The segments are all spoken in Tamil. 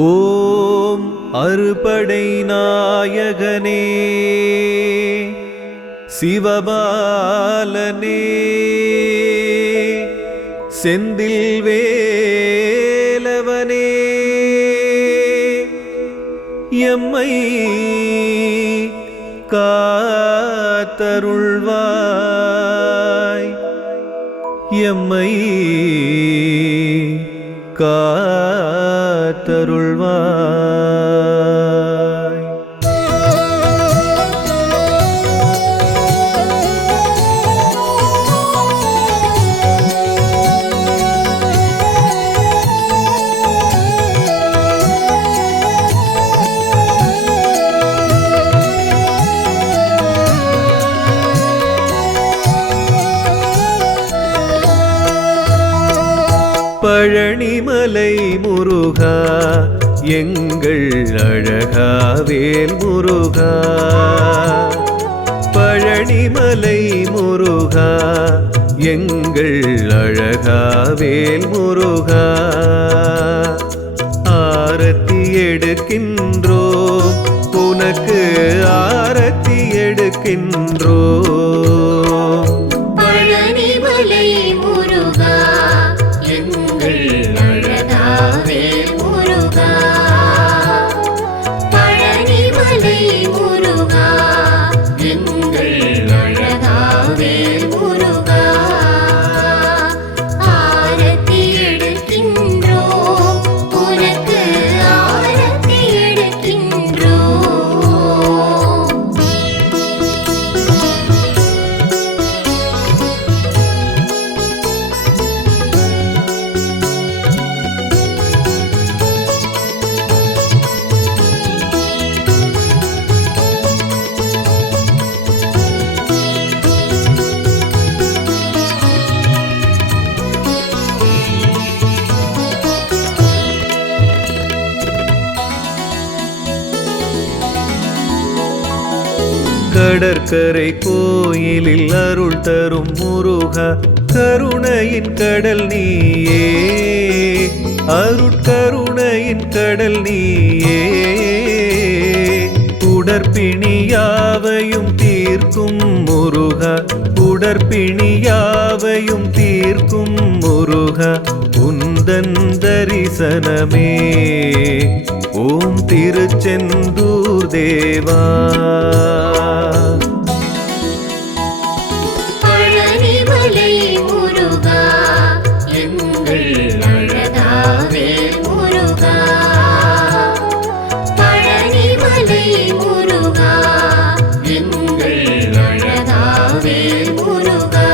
ஓம் அறுபடை நாயகனே சிவபாலனே செந்தில் வேலவனே எம்மை காத்தருள்வாய் எம்மை காத்தருள்வாய். பழனிமலை முருகா எங்கள் அழகா வேல் முருகா, பழனிமலை முருகா எங்கள் அழகா வேல் முருகா, ஆரத்தி எடுக்கின்றோம் உனக்கு ஆரத்தி எடுக்கின்றோம். பழனிமலை முருகா எங்கள் அழகா வேல் முருகா, பழனிமலை முருகா எங்கள் அழகா வேல் முருகா, ஆரத்தி எடுக்கின்றோம் உனக்கு ஆரத்தி எடுக்கின்றோம். கடற்கரை கோயிலில் அருள் தரும் முருகா, கருணையின் கடல் நீயே அருட்கருணையின் கடல் நீயே, உடற்பிணியாவையும் தீர்க்கும் முருகா உடற்பிணியாவையும் தீர்க்கும் முருகா, உந்தன் தரிசனமே ஓம் திருச்செந்தூர் தேவா. பழனிமலை முருகா எங்கள் அழகா வேல் முருகா, பழனிமலை முருகா எங்கள் அழகா வேல் முருகா,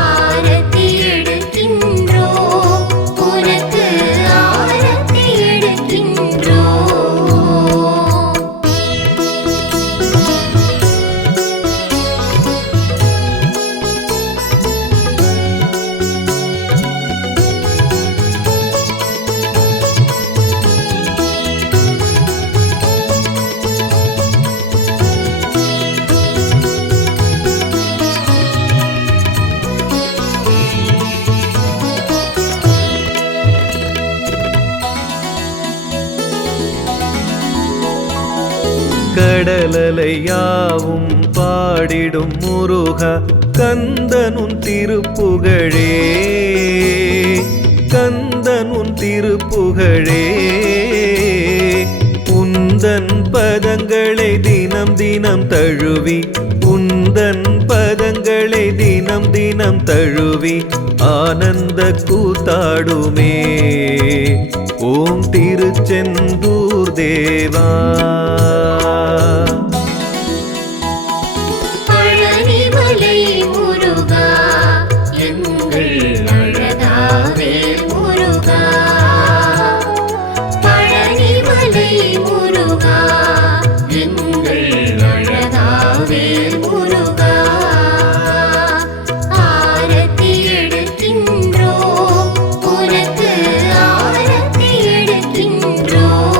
ஆரத்தி எடுக்கின்றோம் உனக்கு ஆரத்தி எடுக்கின்றோம். கடலலையாவும் பாடிடும் முருகா, கந்தனுன் திருப்புகழே கந்தனுன் திருப்புகழே, உந்தன் பதங்களை தினம் தினம் தழுவி உந்தன் பதங்களை தினம் தினம் தழுவி ஆனந்த கூத்தாடுமே ஓம் திருச்செந்தூர் தேவா. பழனிமலை முருகா எங்கள் அழகா வேல் முருகா, பழனிமலை முருகா எங்கள் அழகா வேல் முருகா, ஆரத்தி எடுக்கின்றோம் உனக்கு ஆரத்தி எடுக்கின்றோம்.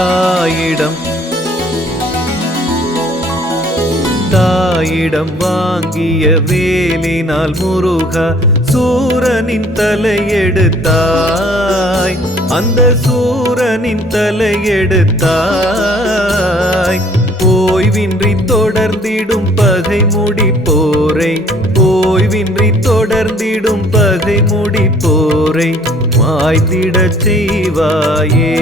தாயிடம் வாங்கிய வேலினால் முருகா சூரனின் தலையெடுத்தாய், அந்த சூரனின் தலையெடுத்தாய். ஓய்வின்றி தொடர்ந்திடும் பகை முடிப்போரை, ஓய்வின்றி தொடர்ந்திடும் பகை முடிப்போரை மாய்த்திடச் செய்வாயே.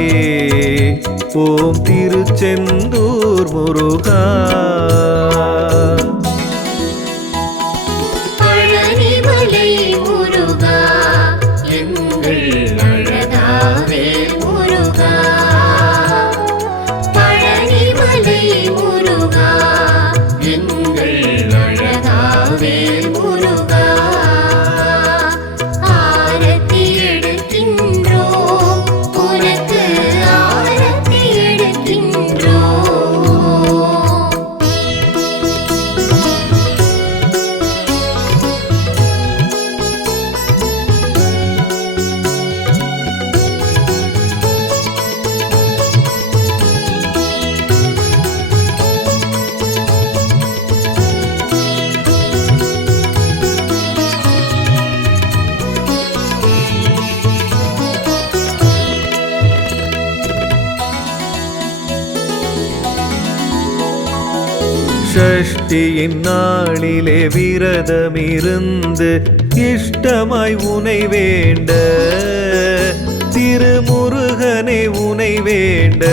ஓம் திருச்செந்தூர் முருகா. பழனிமலை முருகா, எங்கள் அழகாவே முருகா. பழனிமலை முருகா, எங்கள் அழகாவே முருகா. ஆரத்தி எடுக்கின்றோம், உனக்கு ஆரத்தி எடுக்கின்றோம். ஷஷ்டியின் நாளிலே விரதமிருந்து இஷ்டமாய் உனை வேண்ட, திருமுருகனே உனை வேண்ட.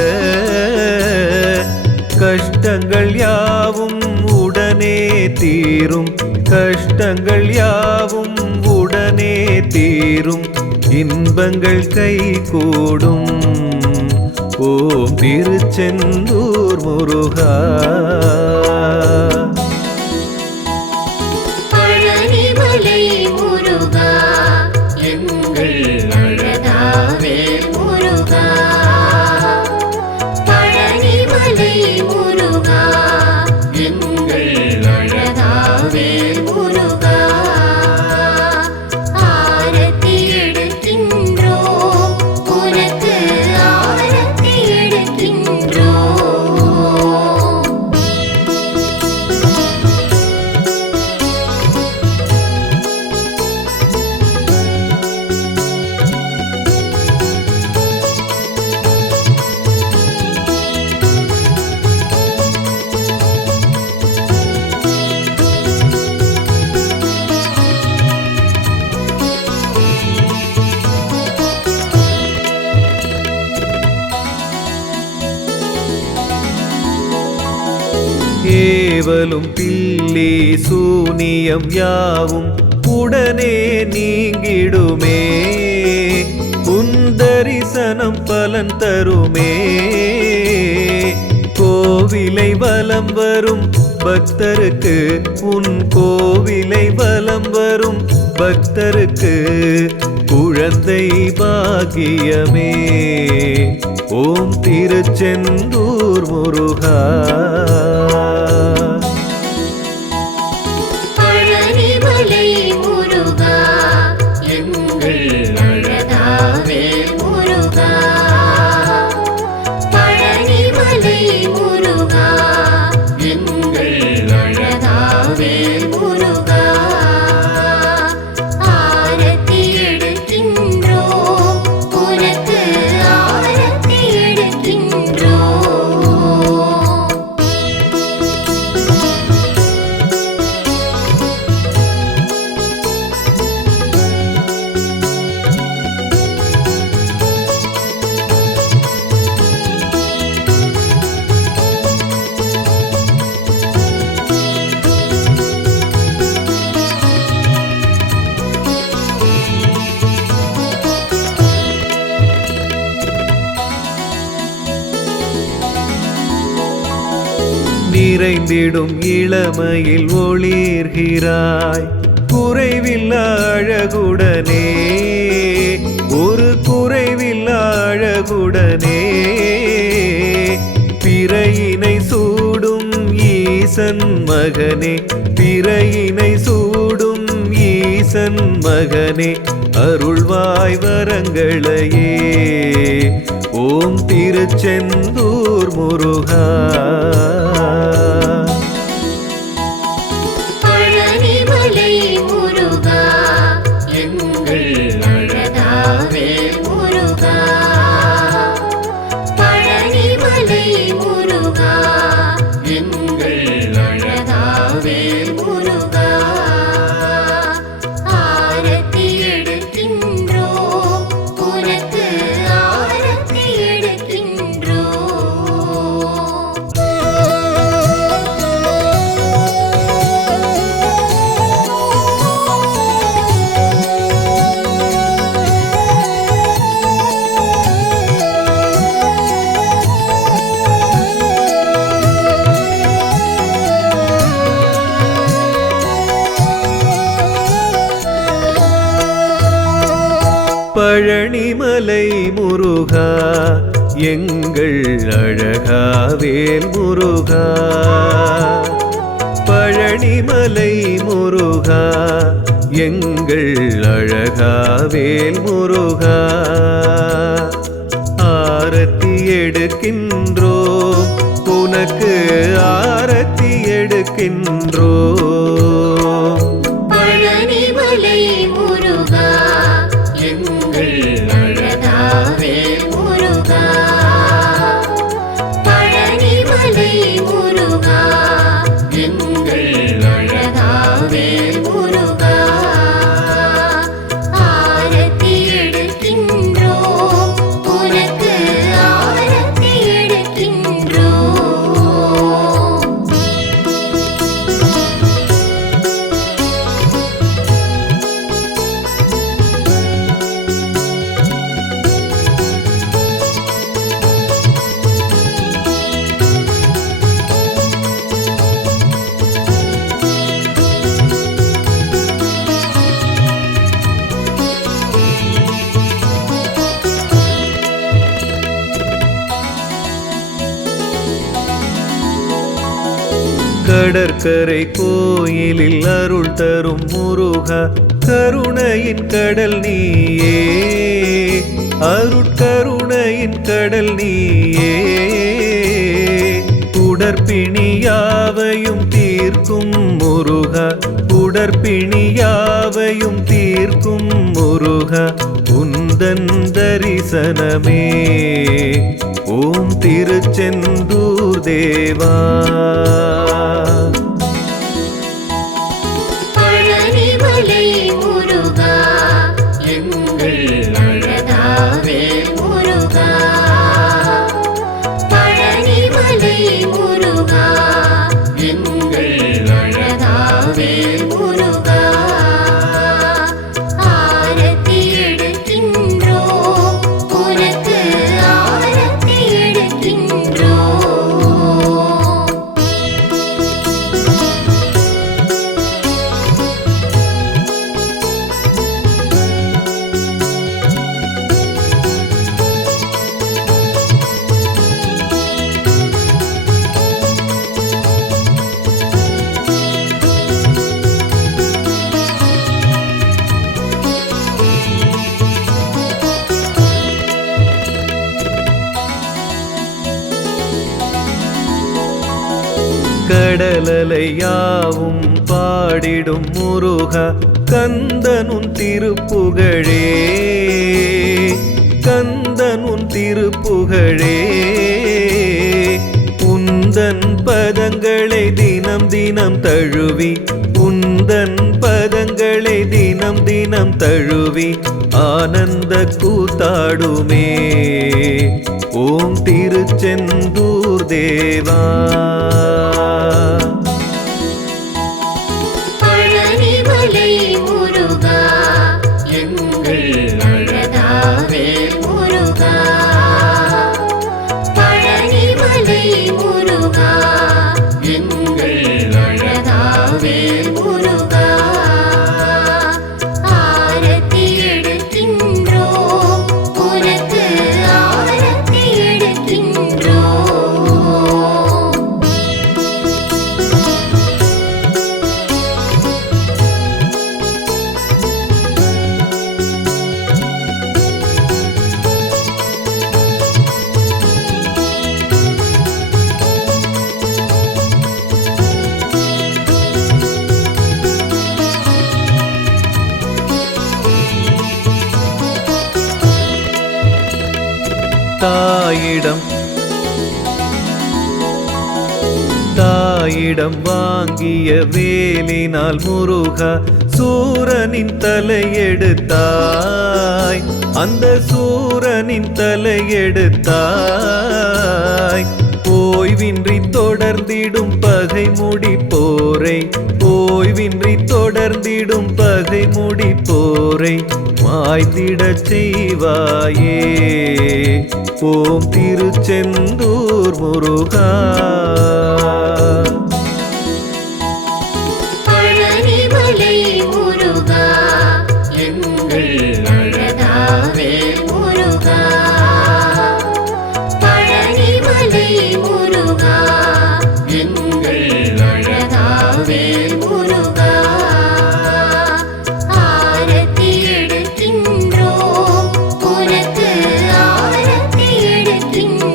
கஷ்டங்கள் யாவும் உடனே தீரும், கஷ்டங்கள் யாவும் உடனே தீரும், இன்பங்கள் கைகூடும். ஓம் திருச்செந்தூர் முருகா. பழனிமலை முருகா, எங்கள் அழகாவே முருகா. பழனிமலை முருகா, எங்கள் அழகாவே முருகா. ஆரத்தி எடுக்கின்றோம், உனக்கு ஆரத்தி எடுக்கின்றோம். ஏவலும் பில்லி சூனியம் யாவும் உடனே நீங்கிடுமே, உன் தரிசனம் பலன் தருமே. கோவிலை வலம் வரும் பக்தருக்கு, உன் கோவிலை வலம் வரும் பக்தருக்கு குழந்தை பாக்கியமே. ஓம் திருச்செந்தூர் முருகா. பழனிமலை முருகா, எங்கள் அழகாவே முருகா. பழனிமலை முருகா, எங்கள் அழகாவே முருகா. ஆரத்தி எடுக்கின்றோம், உனக்கு ஆரத்தி எடுக்கின்றோம். நிறைந்திடும் இளமையில் ஒளிர்கிறாய், குறைவில்லா அழகுடனே, ஒரு குறைவில்லா அழகுடனே. பிறையினை சூடும் ஈசன் மகனே, பிறையினை சூடும் ஈசன் மகனே, அருள்வாய் வரங்களையே. ஓம் திருச்செந்தூர் முருகா. பழனிமலை முருகா எங்கள் அழகாவேல் முருகா. பழனிமலை முருகா எங்கள் அழகாவேல் முருகா. ஆரத்தி எடுக்கின்றோம் உனக்கு ஆரத்தி எடுக்கின்றோம். பழனிமலை முருகா எங்கள் அழகாவேல் முருகா. பழனிமலை முருகா எங்கள் அழகாவேல் முருகா. ஆரத்தி எடுக்கின்றோம் உனக்கு ஆரத்தி எடுக்கின்றோம். பழனிமலை முருகா எங்கள் அழகாவேல் முருகா. பழனிமலை முருகா எங்கள் அழகாவேல் முருகா. ஆரத்தி எடுக்கின்றோம் உனக்கு ஆரத்தி எடுக்கின்றோம். கடற்கரை கோயிலில் அருள் தரும் முருகா. கருணையின் கடல் நீயே அருட்கருணையின் கடல் நீயே. உடற்பிணியாவையும் தீர்க்கும் முருகா. உடற்பிணியாவையும் தீர்க்கும் முருகா. உந்தன் தரிசனமே ஓம் திருச்செந்தூர் தேவா. பழனிமலை முருகா எங்கள் அழகாவேல் முருகா. பழனிமலை முருகா எங்கள் அழகாவேல் முருகா. ஆரத்தி எடுக்கின்றோம் உனக்கு ஆரத்தி எடுக்கின்றோம். கடலலையாவும் பாடிடும் முருகா. கந்தனுன் திருப்புகழே கந்தனுன் திருப்புகழே. உந்தன் பதங்களை தினம் தினம் தழுவி உந்தன் பதங்களை தினம் தினம் தழுவி ஆனந்த கூத்தாடுமே ஓம் திருச்செந்தூர் தேவா. பழனிமலை முருகா எங்கள் அழகாவேல் முருகா. பழனிமலை முருகா எங்கள் அழகாவேல் முருகா. ஆரத்தி எடுக்கின்றோம் உனக்கு ஆரத்தி எடுக்கின்றோம். தாயிடம் வாங்கிய வேலினால் முருகா சூரனின் தலையெடுத்தாய், அந்த சூரனின் தலையெடுத்தாய். ஓய்வின்றி தொடர்ந்திடும் பகை முடிப்போரை, ஓய்வின்றி தொடர்ந்திடும் பகை முடிப்போரை மாய்த்திடச் செய்வாயே. ஓம் திருச்செந்தூர் முருகா. பழனிமலை முருகா எங்கள் அழகாவே முருகா. பழனிமலை முருகா எங்கள் அழகாவே முருகா. ஆரத்தி எடுக்கின்றோம் உனக்கு ஆரத்தி எடுக்கின்றோம்.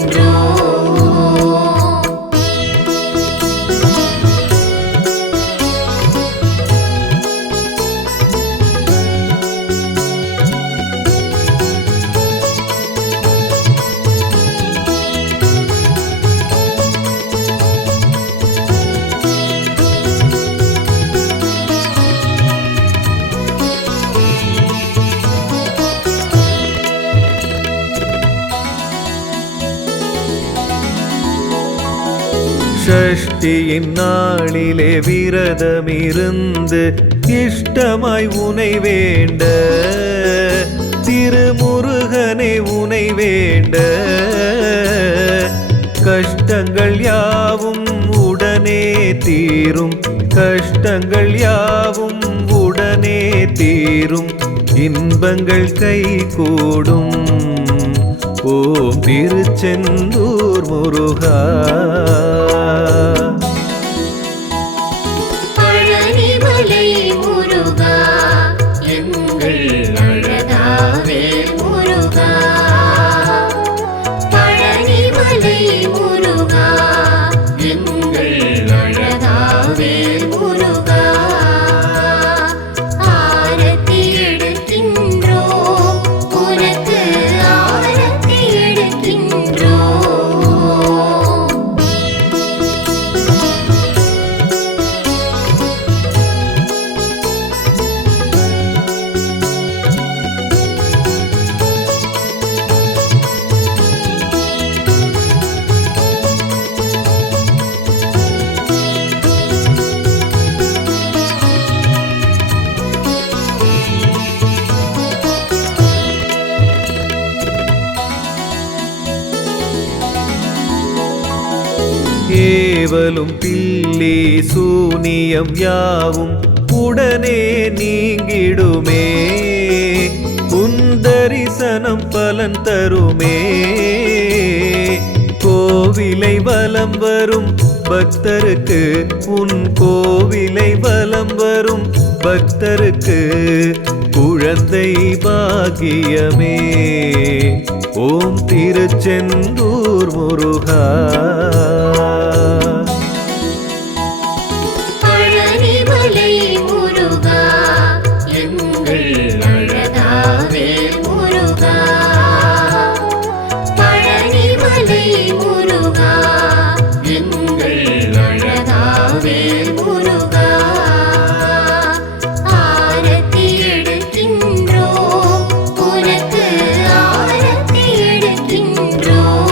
ஷஷ்டியின் நாளிலே விரதமிருந்து இஷ்டமாய் உனை வேண்ட, திருமுருகனை உனை வேண்ட. கஷ்டங்கள் யாவும் உடனே தீரும், கஷ்டங்கள் யாவும் உடனே தீரும், இன்பங்கள் கைகூடும். ஓம் திருச்செந்தூர் முருகா. பழனிமலை முருகா எங்கள் அழகாவே முருகா. பழனிமலை முருகா எங்கள் அழகாவே முருகா. ஆரத்தி எடுக்கின்றோம் உனக்கு ஆரத்தி எடுக்கின்றோம். ஏவலும் பில்லி சூனியம் யாவும் உடனே நீங்கிடுமே, உன் தரிசனம் பலன் தருமே. கோவிலை வலம் வரும் பக்தருக்கு, உன் கோவிலை வலம் வரும் பக்தருக்கு குழந்தை பாக்கியமே. ஓம் திருச்செந்தூர் முருகா. பழனிமலை முருகா எங்கள் அழகாவே முருகா. பழனிமலை முருகா எங்கள் அழகாவே முருகா. ஆரத்தி எடுக்கின்றோம் உனக்கு ஆரத்தி எடுக்கின்றோம்.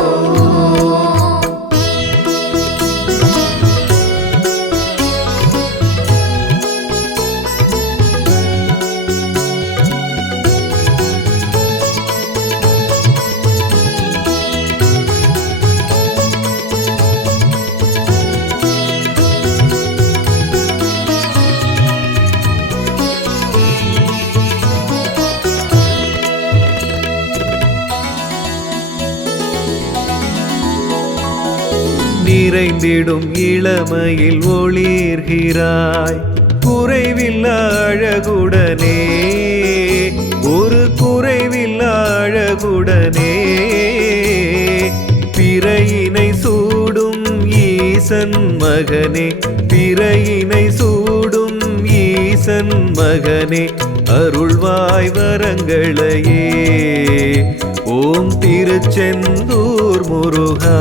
நிறைந்திடும் இளமையில் ஒளிர்கிறாய், குறைவில்லா அழகுடனே, ஒரு குறைவில்லா அழகுடனே. பிறையினை சூடும் ஈசன் மகனே, பிறையினை சூடும் ஈசன் மகனே, அருள்வாய் வரங்களையே. ஓம் திருச்செந்தூர் முருகா.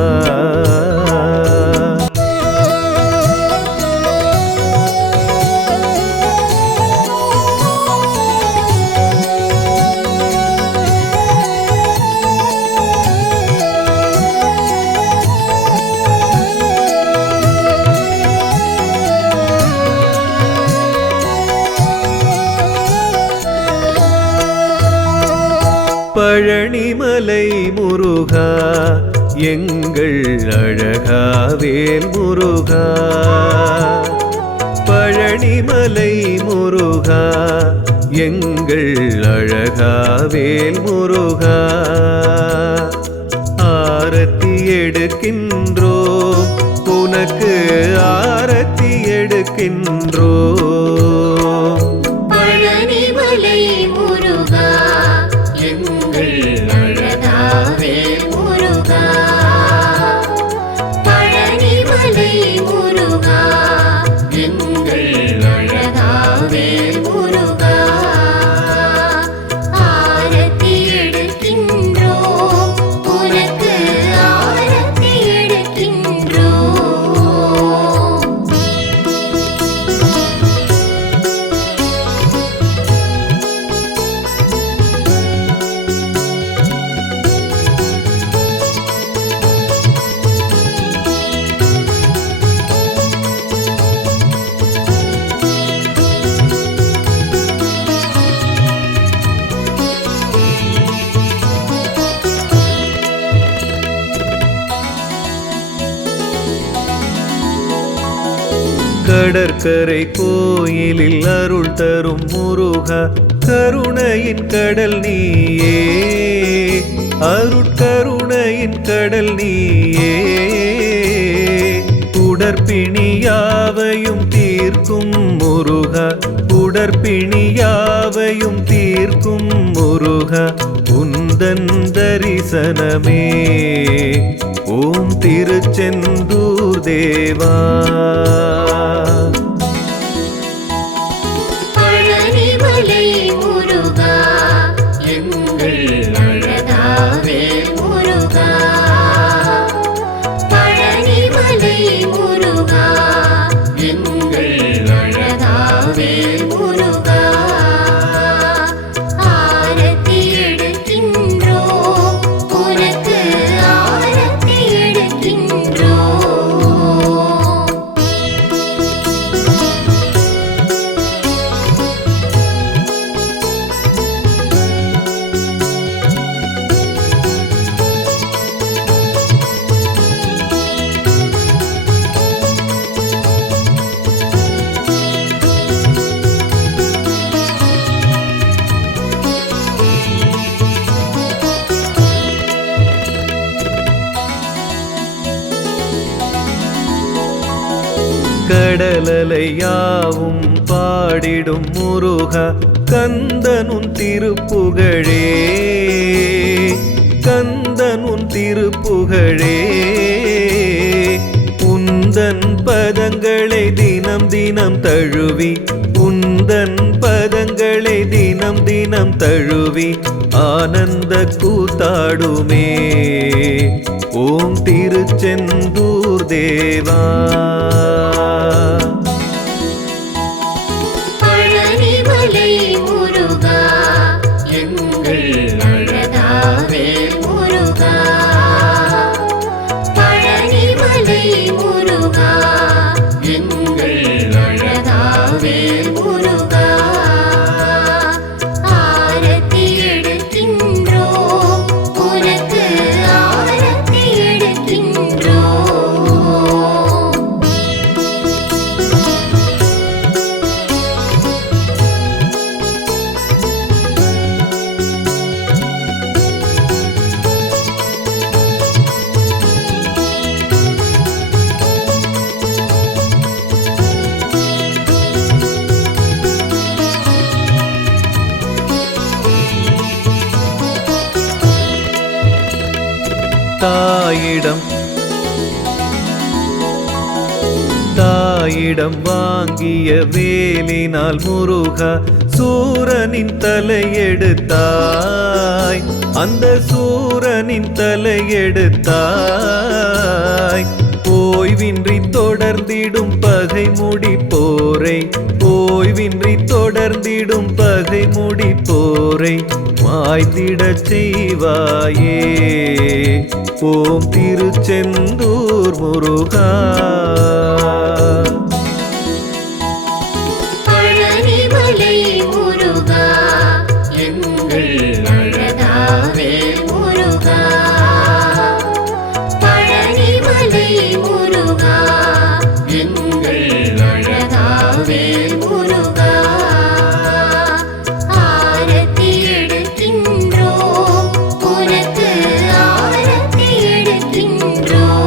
பழனிமலை முருகா எங்கள் அழகா வேல் முருகா. பழனிமலை முருகா எங்கள் அழகா வேல் முருகா. ஆரத்தி எடுக்கின்றோம் உனக்கு ஆரத்தி எடுக்கின்றோம். பழனிமலை முருகா எங்கள் அழகா வேல் முருகா. பழனிமலை முருகா எங்கள் அழகா வேல் முருகா. ஆரத்தி எடுக்கின்றோம் உனக்கு ஆரத்தி எடுக்கின்றோம். கடற்கரை கோயிலில் அருள் தரும் முருகா. கருணையின் கடல் நீயே அருட்கருணையின் கடல் நீயே. உடற்பிணியாவையும் தீர்க்கும் முருகா. உடற்பிணியாவையும் தீர்க்கும் முருகா. உந்தன் தரிசனமே ஓம் திருச்செந்தூர் தேவா. பழனிமலை முருகா எங்கள் அழகா வேல் முருகா. பழனிமலை முருகா எங்கள் அழகா வேல் முருகா. ஆரத்தி எடுக்கின்றோம் உனக்கு ஆரத்தி எடுக்கின்றோம். கடலலையாவும் பாடிடும் முருகா. கந்தனுன் திருப்புகழே கந்தனுன் திருப்புகழே. உந்தன் பதங்களை தினம் தினம் தழுவி உந்தன் பதங்களை தினம் தினம் தழுவி ஆனந்த கூத்தாடுமே ஓம் திருச்செந்தூர் தேவா. பழனிமலை முருகா எங்கள் அழகா வேல் முருகா. பழனிமலை முருகா எங்கள் அழகா வேல் முருகா. ஆரத்தி எடுக்கின்றோம் உனக்கு ஆரத்தி எடுக்கின்றோம். தாயிடம் தாயிடம் வாங்கிய வேலினால் முருகா சூரனின் தலையெடுத்தாய், அந்த சூரனின் தலையெடுத்தாய். ஓய்வின்றி தொடர்ந்திடும் பகை முடிப்போரை, ஓய்வின்றி தொடர்ந்திடும் பகை முடிப்போரை மாய்த்திடச் செய்வாயே. ஓம் திருச்செந்தூர் முருகா. பழனிமலை முருகா எங்கள் அழகாவே முருகா. பழனிமலை முருகா எங்கள் அழகாவே முருகா. ஆரத்தி எடுக்கின்றோம் உனக்கு ஆரத்தி எடுக்கின்றோம்.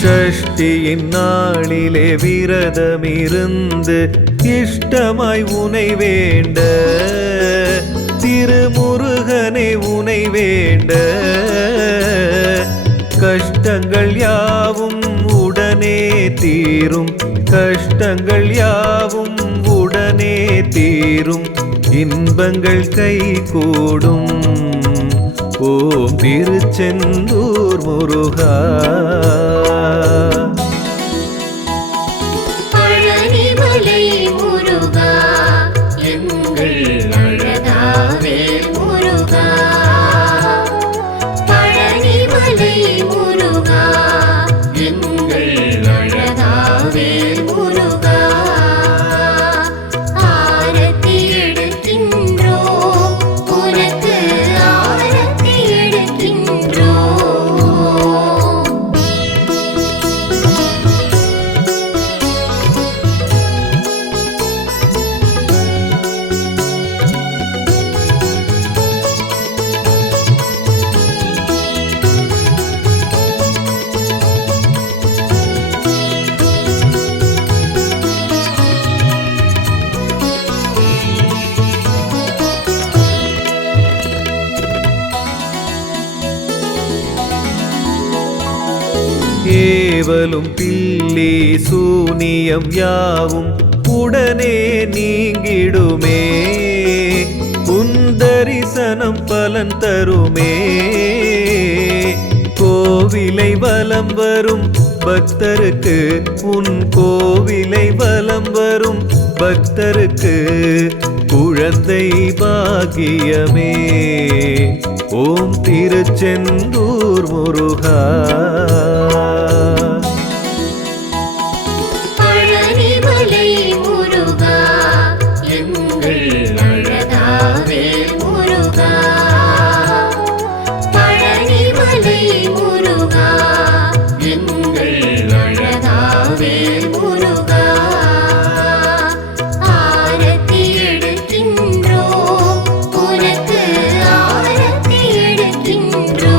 ஷஷ்டியின் நாளிலே விரதமிருந்து இஷ்டமாய் உனை வேண்ட, திருமுருகனை உனை வேண்ட. கஷ்டங்கள் யாவும் உடனே தீரும், கஷ்டங்கள் யாவும் உடனே தீரும், இன்பங்கள் கைகூடும். ஓம் திருச்செந்தூர் முருகா. பழனிமலை முருகா எங்கள் அழகாவே முருகா. பழனிமலை முருகா எங்கள் அழகாவே முருகா. ஆரத்தி எடுக்கின்றோம் உனக்கு ஆரத்தி எடுக்கின்றோம். ஏவலும் பில்லி சூனியம் யாவும் உடனே நீங்கிடுமே, உன் தரிசனம் பலன் தருமே. கோவிலை வலம் வரும் பக்தருக்கு, உன் கோவிலை வலம் வரும் பக்தருக்கு குழந்தை பாக்கியமே. ஓம் திருச்செந்தூர் முருகா. பழனிமலை முருகா எங்கள் அழகாவே முருகா. பழனிமலை முருகா எங்கள் அழகாவே முருகா. ஆரத்தி எடுக்கின்றோம் உனக்கு ஆரத்தி எடுக்கின்றோம்.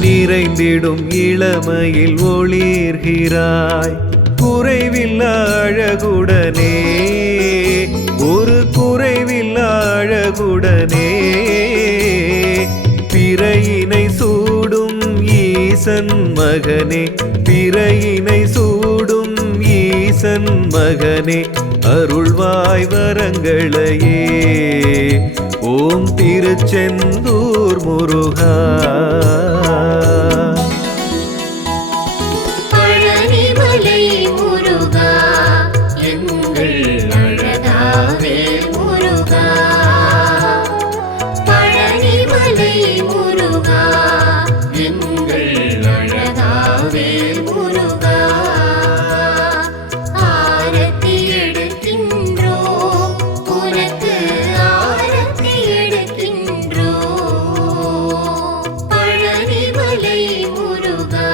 நிறைந்திடும் இளமையில் ஒளிர்கிறாய், குறைவில்லா அழகுடனே, ஒரு குறைவில்லா அழகுடனே. பிறையினை சூடும் ஈசன் மகனே, பிறையினை சூடும் ஈசன் மகனே, அருள்வாய் வரங்களையே. ஓம் திருச்செந்தூர் முருகா. பழனிமலை முருகா எங்கள் அழகாவேல் முருகா பழனிமலை முருகா எங்கள் அழகாவேல் முருகா ஆரத்தி எடுக்கின்றோம் உனக்கு ஆரத்தி எடுக்கின்றோம் பழனிமலை முருகா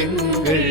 எங்கள்